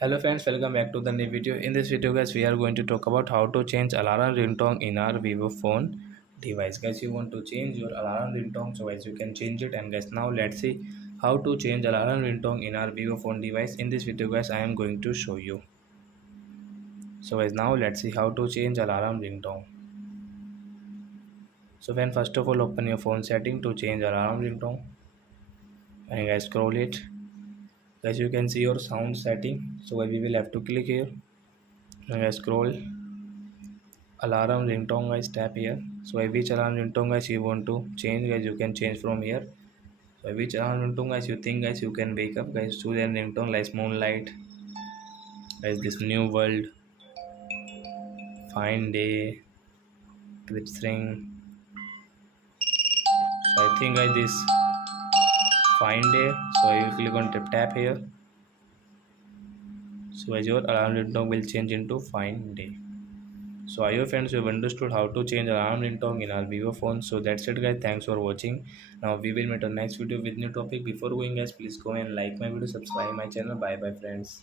Hello friends, welcome back to the new video. In this video guys, we are going to talk about how to change alarm ringtone in our Vivo phone device. Guys, you want to change your alarm ringtone, so guys you can change it. And guys, now let's see how to change alarm ringtone in our Vivo phone device. In this video guys, I am going to show you. So guys, now let's see how to change alarm ringtone. So when first of all open your phone setting to change alarm ringtone, and guys scroll it. Guys, you can see your sound setting. So we will have to click here. And guys scroll alarm ringtone, guys tap here. So which alarm ringtone guys you want to change, guys you can change from here. So which alarm ringtone guys you think guys you can wake up, guys choose a ringtone like moonlight, guys this new world, fine day, clips ring. So I think guys this fine day, so I will click on tap here. So as your alarm ringtone will change into fine day. So I hope friends you have understood how to change alarm ringtone in our Vivo phone. So that's it guys, thanks for watching. Now we will meet on next video with new topic. Before going guys, please go and like my video, subscribe my channel. Bye bye friends.